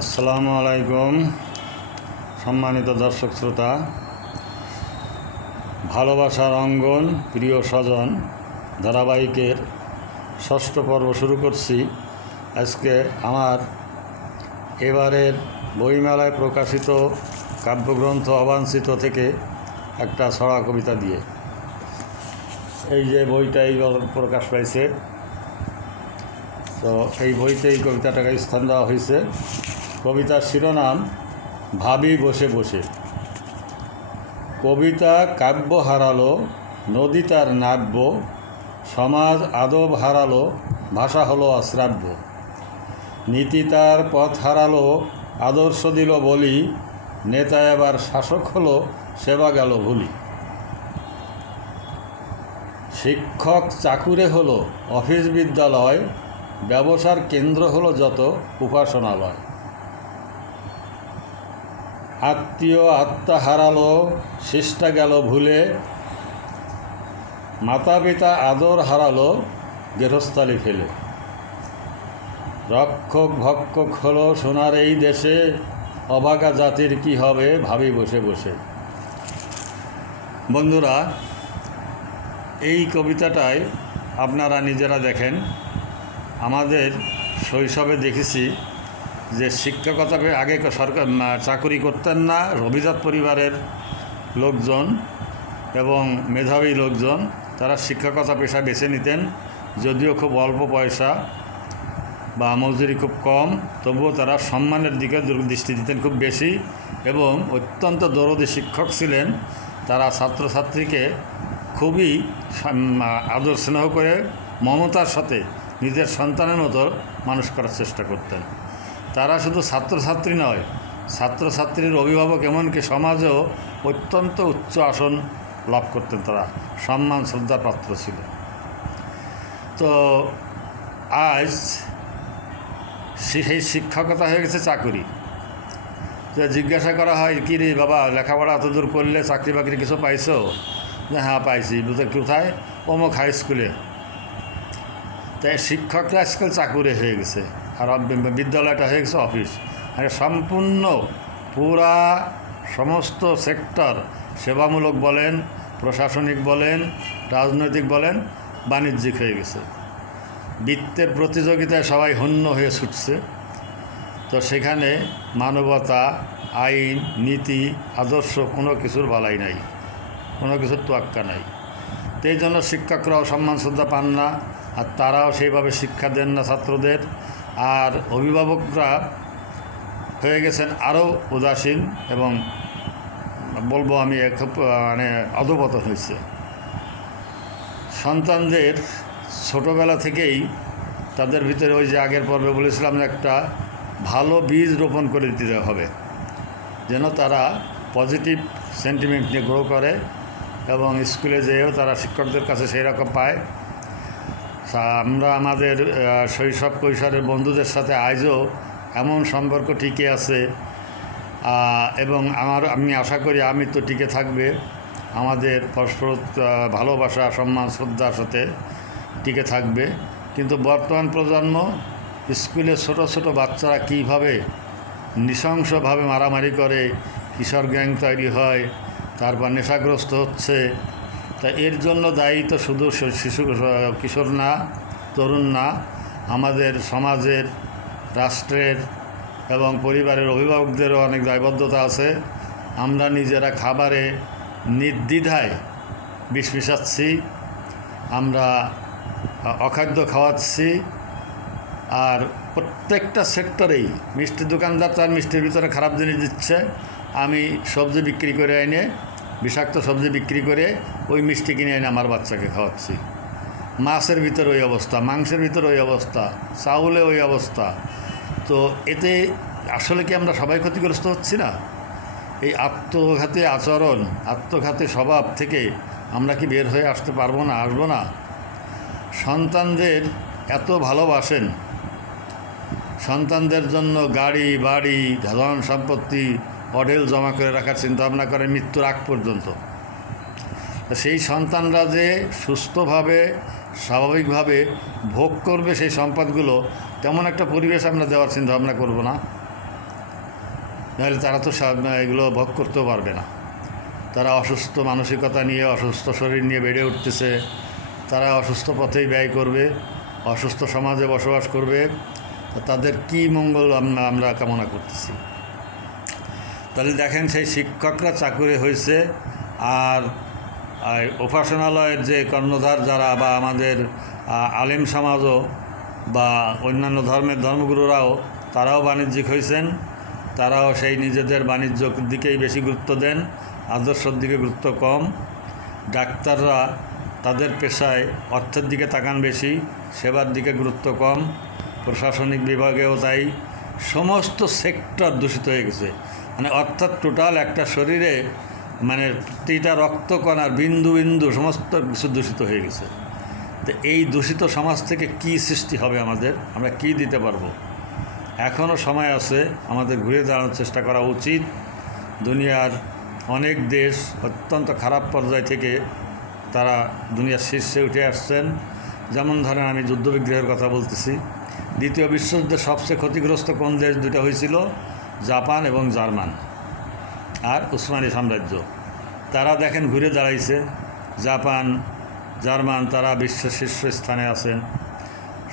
আসসালামু আলাইকুম সম্মানিত দর্শক শ্রোতা, ভালোবাসার অঙ্গন প্রিয় স্বজন, ধারাবাহিকের ষষ্ঠ পর্ব শুরু করছি। আজকে আমার এবারের বইমেলায় প্রকাশিত কাব্যগ্রন্থ অবাঞ্ছিত থেকে একটা ছড়া কবিতা দিয়ে। এই যে বইটা এইবার প্রকাশ পাইছে, তো এই বইতে এই কবিতাটাকে স্থান দেওয়া হয়েছে কবিতার শিরোনাম, ভাবি বসে বসে কবিতা কাব্য হারালো, নদী তার নাব্য, সমাজ আদব হারালো, ভাষা হলো অশ্রাব্য। নীতি তার পথ হারালো, আদর্শ দিল বলি, নেতা এবার শাসক হলো, সেবা গেল ভুলি। শিক্ষক চাকুরে হলো, অফিস বিদ্যালয়, ব্যবসার কেন্দ্র হলো যত, উপাসনালয়। আত্মীয় আত্মা হারালো শিষ্টা গেল ভুলে। মাতা পিতা আদর হারালো গেরস্থালি ফেলে। রক্ষক ভক্ষক হলো সোনার এই দেশে, অবাগা জাতির কি হবে ভাবি বসে বসে। বন্ধুরা, এই কবিতাটায় আপনারা নিজেরা দেখেন। আমাদের শৈশবে দেখেছি যে শিক্ষকতা পে- আগে সরকার চাকুরি করতেন না, অভিজাত পরিবারের লোকজন এবং মেধাবী লোকজন, তারা শিক্ষকতা পেশা বেছে নিতেন। যদিও খুব অল্প পয়সা বা মজুরি খুব কম, তবুও তারা সম্মানের দিকে দৃষ্টি দিতেন খুব বেশি এবং অত্যন্ত দরদি শিক্ষক ছিলেন। তারা ছাত্রছাত্রীকে খুবই আদর স্নেহ করে মমতার সাথে নিজের সন্তানের মতো মানুষ করার চেষ্টা করতেন। তারা শুধু ছাত্রছাত্রী নয়, ছাত্রছাত্রীর অভিভাবক এমনকি সমাজেও অত্যন্ত উচ্চ আসন লাভ করতেন তারা। সম্মান, শ্রদ্ধার পাত্র ছিল। তো আজ সেই শিক্ষকতা হয়ে গেছে চাকুরি। যে জিজ্ঞাসা করা হয়, কি রে বাবা, লেখাপড়া এত দূর করলে চাকরি বাকরি কিছু পাইছো? যে হ্যাঁ পাইছি। বলতে, কোথায়? অমুক হাই স্কুলে। তাই শিক্ষকরা আজকাল চাকুরে হয়ে গেছে। আর বিদ্যালয়টা হয়ে গেছে অফিস। আর সম্পূর্ণ পুরা সমস্ত সেক্টর সেবামূলক বলেন, প্রশাসনিক বলেন, রাজনৈতিক বলেন, বাণিজ্যিক হয়ে গেছে। বৃত্তের প্রতিযোগিতায় সবাই হন্য হয়ে ছুটছে। তো সেখানে মানবতা, আইন, নীতি, আদর্শ কোনো কিছুর বালাই নাই, কোনো কিছুর তোয়াক্কা নাই। তো এই জন্য শিক্ষকরাও সম্মান শ্রদ্ধা পান না, আর তারাও সেইভাবে শিক্ষা দেন না ছাত্রদের। আর অভিভাবকরা হয়ে গেছেন আরও উদাসীন এবং বলব আমি এক মানে অধপতন হয়েছে। সন্তানদের ছোটোবেলা থেকেই তাদের ভিতরে ওই যে আগের পর্বে বলেছিলাম একটা ভালো বীজ রোপণ করে দিতে হবে, যেন তারা পজিটিভ সেন্টিমেন্ট নিয়ে গ্রো করে এবং স্কুলে যেয়েও তারা শিক্ষকদের কাছে সেই রকম পায়। আমরা আমাদের শৈশব কৈশোরের বন্ধুদের সাথে আজও এমন সম্পর্ক টিকে আছে এবং আমার, আমি আশা করি আমি তো টিকে থাকবে। আমাদের পরস্পর ভালোবাসা, সম্মান, শ্রদ্ধার সাথে টিকে থাকবে। কিন্তু বর্তমান প্রজন্ম, স্কুলে ছোট ছোট বাচ্চারা কীভাবে নৃশংসভাবে মারামারি করে, কিশোর গ্যাং তৈরি হয়, তারপর নেশাগ্রস্ত হচ্ছে তা এর জন্য দায়ী তো শুধু শিশু কিশোর না, তরুণ না, আমাদের সমাজের, রাষ্ট্রের এবং পরিবারের অভিভাবকদেরও অনেক দায়বদ্ধতা আছে। আমরা নিজেরা খাবারে নির্দ্বিধায় বিষ মিশাচ্ছি, আমরা অখাদ্য খাওয়াচ্ছি আর প্রত্যেকটা সেক্টরেই মিষ্টি দোকানদার তার মিষ্টির ভিতরে খারাপ জিনিস দিচ্ছে। আমি সবজি বিক্রি করে এনে বিষাক্ত সবজি বিক্রি করে ওই মিষ্টি কিনে এনে আমার বাচ্চাকে খাওয়াচ্ছি। মাছের ভিতর ওই অবস্থা, মাংসের ভিতর ওই অবস্থা, চাউলে ওই অবস্থা। তো এতে আসলে কি আমরা সবাই ক্ষতিগ্রস্ত হচ্ছি না? এই আত্মঘাতী আচরণ, আত্মঘাতী স্বভাব থেকে আমরা কি বের হয়ে আসতে পারব না, আসব না? সন্তানদের এত ভালোবাসেন। সন্তানদের জন্য গাড়ি, বাড়ি ধন সম্পত্তি অডেল জমা করে রাখার চিন্তাভাবনা করে মৃত্যুর আগ পর্যন্ত। সেই সন্তানরা যে সুস্থভাবে, স্বাভাবিকভাবে ভোগ করবে সেই সম্পদগুলো, তেমন একটা পরিবেশ আমরা দেওয়ার চিন্তা ভাবনা করব না। নাহলে তারা তো এগুলো ভোগ করতেও পারবে না। তারা অসুস্থ মানসিকতা নিয়ে, অসুস্থ শরীর নিয়ে বেড়ে উঠতেছে। তারা অসুস্থ পথেই ব্যয় করবে, অসুস্থ সমাজে বসবাস করবে। তাদের কি মঙ্গল আমরা আমরা কামনা করতেছি? তাহলে দেখেন সেই শিক্ষকরা চাকুরি হয়েছে আর উপাসনালয়ের যে কর্ণধার যারা বা আমাদের আলেম সমাজও বা অন্যান্য ধর্মের ধর্মগুরুরাও তারাও বাণিজ্যিক হয়েছেন। তারাও সেই নিজেদের বাণিজ্য দিকেই বেশি গুরুত্ব দেন, আদর্শর দিকে গুরুত্ব কম। ডাক্তাররা তাদের পেশায় অর্থের দিকে তাকান বেশি, সেবার দিকে গুরুত্ব কম। প্রশাসনিক বিভাগেও তাই। সমস্ত সেক্টর দূষিত হয়ে গেছে। মানে অর্থাৎ টোটাল একটা শরীরে মানে প্রতিটা রক্তকণার বিন্দু বিন্দু সমস্ত কিছু দূষিত হয়ে গেছে। তো এই দূষিত সমাজ থেকে কি সৃষ্টি হবে আমাদের, আমরা কি দিতে পারব? এখনও সময় আছে, আমাদের ঘুরে দাঁড়ানোর চেষ্টা করা উচিত। দুনিয়ার অনেক দেশ অত্যন্ত খারাপ পর্যায় থেকে তারা দুনিয়ার শীর্ষে উঠে আসছেন। যেমন ধরেন আমি যুদ্ধবিগ্রহের কথা বলতেছি। দ্বিতীয় বিশ্বযুদ্ধে সবচেয়ে ক্ষতিগ্রস্ত কোন দেশ দুটো হয়েছিল? জাপান এবং জার্মান আর উসমানী সাম্রাজ্য। তারা দেখেন ঘুরে দাঁড়াইছে। জাপান, জার্মান, তারা বিশ্বের শীর্ষস্থানে আছেন।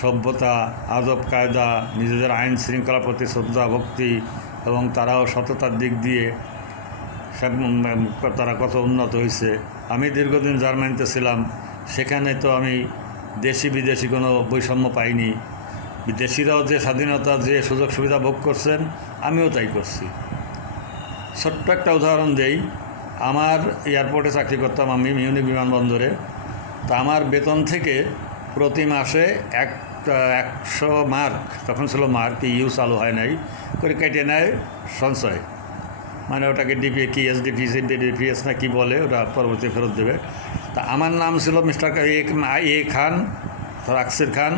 সভ্যতা, আদব, কায়দা, নিজেদের আইন শৃঙ্খলা প্রতি শ্রদ্ধা, ভক্তি এবং তারাও সততার দিক দিয়ে তারা কত উন্নত হয়েছে আমি দীর্ঘদিন জার্মানিতে ছিলাম। সেখানে তো আমি দেশি বিদেশি কোনো বৈষম্য পাইনি। বিদেশিরাও যে স্বাধীনতা, যে সুযোগ সুবিধা ভোগ করছেন, আমিও তাই করছি। ছোট্ট একটা উদাহরণ দেই। আমার এয়ারপোর্টে চাকরি করতাম আমি মিউনিক বিমানবন্দরে। তা আমার বেতন থেকে প্রতি মাসে এক একশো মার্ক, তখন ছিল মার্ক ইউ চালু হয় নাই, করে কেটে নেয় সঞ্চয়। মানে ওটাকে ডিপি, কি এস ডিপিসি ডিপিএস না কি বলে, ওটা পরবর্তী ফেরত দেবে। তা আমার নাম ছিল মিস্টার এ খান, রাক্সির খান।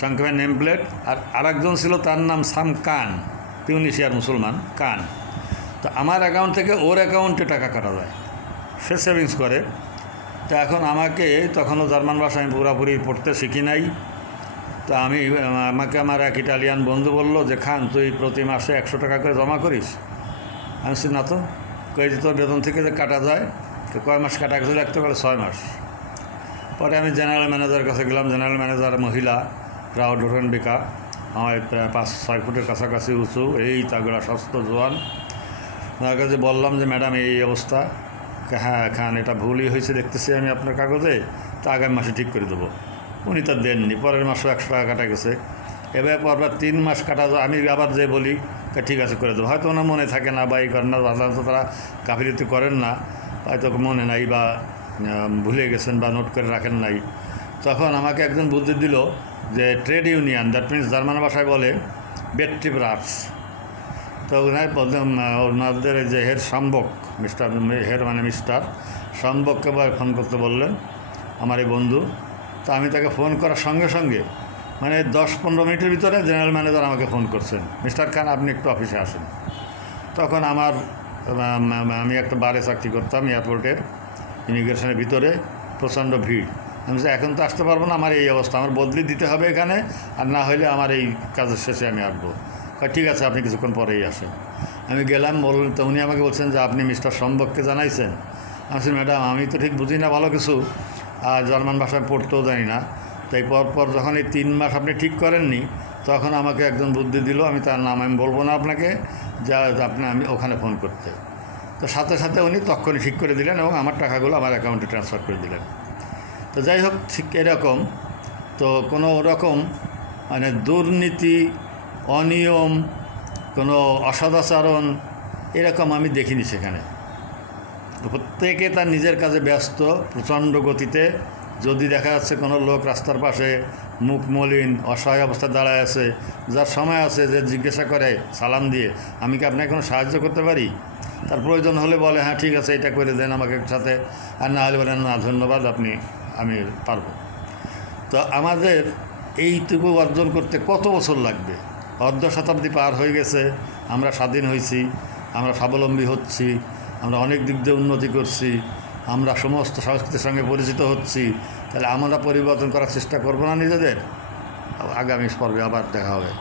সংক্ষেপে নেম প্লেট আর আরেকজন ছিল তার নাম সাম কান, তিউনিশিয়ার মুসলমান, কান। তো আমার অ্যাকাউন্ট থেকে ওর অ্যাকাউন্টে টাকা কাটা যায়। সে সেভিংস করে। তো এখন আমাকে তখনও জার্মান ভাষা আমি পুরোপুরি পড়তে শিখি নাই। তো আমি, আমাকে আমার এক ইটালিয়ান বন্ধু বলল যে, খান, তুই প্রতি মাসে একশো টাকা করে জমা করিস? আমি বলছি, না তো। কই যে, তোর বেতন থেকে যে কাটা যায়, তো কয় মাস কাটা গেছিল একটা করে ছয় মাস। পরে আমি জেনারেল ম্যানেজারের কাছে গেলাম। জেনারেল ম্যানেজার মহিলা। রাও ডোরেন বেকা। আমার প্রায় পাঁচ, ছয় ফুটের কাছাকাছি উঁচু। এই তাগড়া স্বাস্থ্য জোয়ান। ওনার কাছে বললাম যে, ম্যাডাম, এই অবস্থা। হ্যাঁ খান, এটা ভুলই হয়েছে, দেখতেছি আমি আপনার কাগজে। তা আগামী মাসে ঠিক করে দেবো। উনি তো দেননি। পরের মাসেও একশো টাকা কাটা গেছে। এবার পরবার তিন মাস কাটা আমি আবার যে বলি ঠিক আছে, করে দেবো। হয়তো ওনার মনে থাকে না, বা এই করেন না সাধারণত তারা কাফিলিতি করেন না। হয়তো মনে নাই বা ভুলে গেছেন বা নোট করে রাখেন নাই। তখন আমাকে একজন বুদ্ধি দিল যে trade union that means German ভাষায় বলে বেট্রিপ রাটস তো ওনার ওনাদের যে হের সম্বক মিস্টার হেড মানে মিস্টার সম্বককে বা ফোন করতে বললেন আমার এই বন্ধু। তো আমি তাকে ফোন করার সঙ্গে সঙ্গে মানে দশ পনেরো মিনিটের ভিতরে জেনারেল ম্যানেজার আমাকে ফোন করছেন মিস্টার খান আপনি একটু অফিসে আসেন। তখন আমার আম, আম, আমি একটা বারে চাকরি করতাম এয়ারপোর্টের ইমিগ্রেশনের ভিতরে প্রচণ্ড ভিড়। আমি এখন তো আসতে পারব না, আমার এই অবস্থা, আমার বদলি দিতে হবে এখানে, আর না হলে আমার এই কাজের শেষে আমি আসব। ঠিক আছে, আপনি কিছুক্ষণ পরেই আসেন। আমি গেলাম বললেন তো উনি আমাকে বলছেন যে, আপনি মিস্টার সম্ভবকে জানাইছেন। আমি ম্যাডাম, আমি তো ঠিক বুঝি না ভালো কিছু, আর জার্মান ভাষায় পড়তেও জানি না। তাই পরপর যখন এই তিন মাস আপনি ঠিক করেননি, তখন আমাকে একজন বুদ্ধি দিল, আমি তার নাম আমি বলব না আপনাকে, যা আপনি, আমি ওখানে ফোন করতে। তো সাথে সাথে উনি তখনই ঠিক করে দিলেন এবং আমার টাকাগুলো আমার অ্যাকাউন্টে ট্রান্সফার করে দিলেন। তো যাই হোক ঠিক এরকম। তো কোনো রকম মানে দুর্নীতি, অনিয়ম, কোনো অসদাচরণ এরকম আমি দেখিনি সেখানে। প্রত্যেকে তার নিজের কাজে ব্যস্ত, প্রচণ্ড গতিতে। যদি দেখা যাচ্ছে কোনো লোক রাস্তার পাশে মুখ মলিন, অসহায় অবস্থায় দাঁড়ায় আছে, যার সময় আছে যে জিজ্ঞাসা করে, সালাম দিয়ে, আমি কি আপনাকে কোনো সাহায্য করতে পারি? তার প্রয়োজন হলে বলে হ্যাঁ ঠিক আছে, এটা করে দেন আমাকে সাথে। আর না হলে বলেন না, ধন্যবাদ আপনি। আমি পারব। তো আমাদের এইটুকু অর্জন করতে কত বছর লাগবে? অর্ধ শতাব্দী পার হয়ে গেছে, আমরা স্বাধীন হয়েছি, আমরা স্বাবলম্বী হচ্ছি, আমরা অনেক দিক দিয়ে উন্নতি করছি, আমরা সমস্ত সংস্কৃতির সঙ্গে পরিচিত হচ্ছি, তাহলে আমরা পরিবর্তন করার চেষ্টা করব না নিজেদের? আগামী পর্বে আবার দেখা হবে।